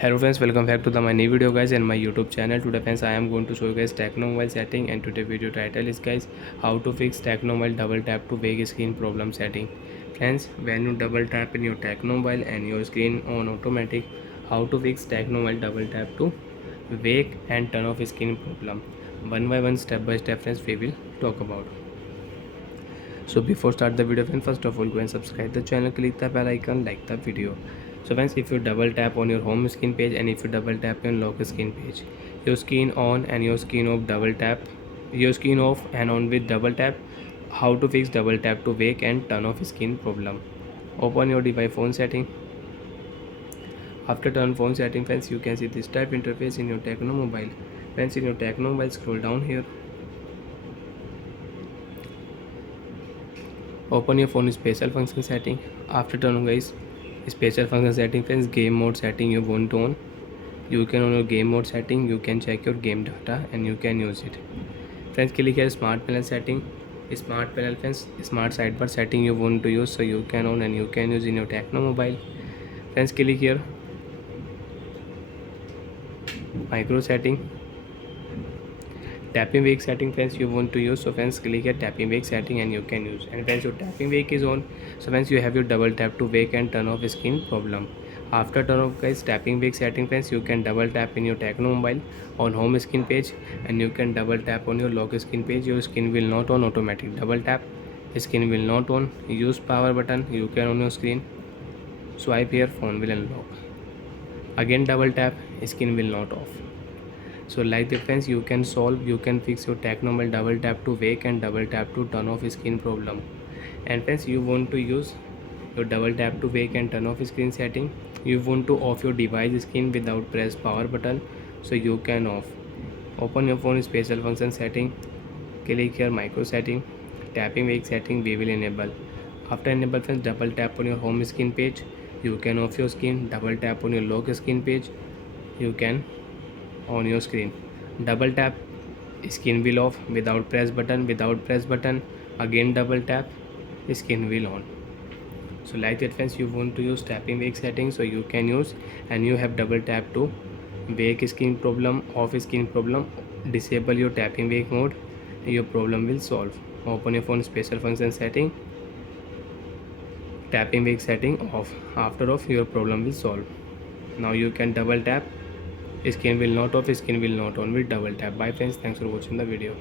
Hello friends, welcome back to my new video guys and my YouTube channel. Today friends, I am going to show you guys tecno mobile setting, and today video title is guys how to fix tecno mobile double tap to wake screen problem setting. Friends, when you double tap in your tecno mobile and your screen on automatic, how to fix tecno mobile double tap to wake and turn off screen problem. One by one, step by step friends, we will talk about. So before start the video friends, first of all go and subscribe the channel, click the bell icon, like the video. So friends, if you double tap on your home screen page and if you double tap on lock screen page, your screen on and your screen off double tap, your screen off and on with double tap. How to fix double tap to wake and turn off screen problem. Open your device phone setting. After turn phone setting friends, you can see this type interface in your tecno mobile. Friends, in your tecno mobile, scroll down here. Open your phone special function setting. After turn on guys special function setting friends, game mode setting you want to on. You can on your game mode setting, you can check your game data and you can use it. Friends, click here smart panel setting. Smart panel friends, smart sidebar setting you want to use, so you can on and you can use in your tecno mobile. Friends, click here micro setting. Tapping wake setting friends you want to use, so friends click here tapping wake setting and you can use. And friends, your tapping wake is on, so friends you have your double tap to wake and turn off screen problem. After turn off guys tapping wake setting friends, you can double tap in your tecno mobile on home screen page and you can double tap on your lock screen page. Your screen will not on automatic. Double tap, screen will not on. Use power button, you can on your screen. Swipe here, phone will unlock. Again double tap, screen will not off. So like that friends, you can fix your tecno mobile double tap to wake and double tap to turn off screen problem. And friends, you want to use your double tap to wake and turn off screen setting, you want to off your device screen without press power button, so you can off. Open your phone special function setting, click here micro setting, tapping wake setting we will enable. After enable friends, double tap on your home screen page, you can off your screen. Double tap on your lock screen page, you can on your screen. Double tap, screen will off. Without press button, again double tap, screen will on. So like that friends, you want to use tapping wake setting, so you can use, and you have double tap to wake screen problem, off screen problem. Disable your tapping wake mode, your problem will solve. Open your phone special function setting, tapping wake setting off. After off, your problem will solve. Now you can double tap, screen will not off, screen will not on with double tap. Bye friends, thanks for watching the video.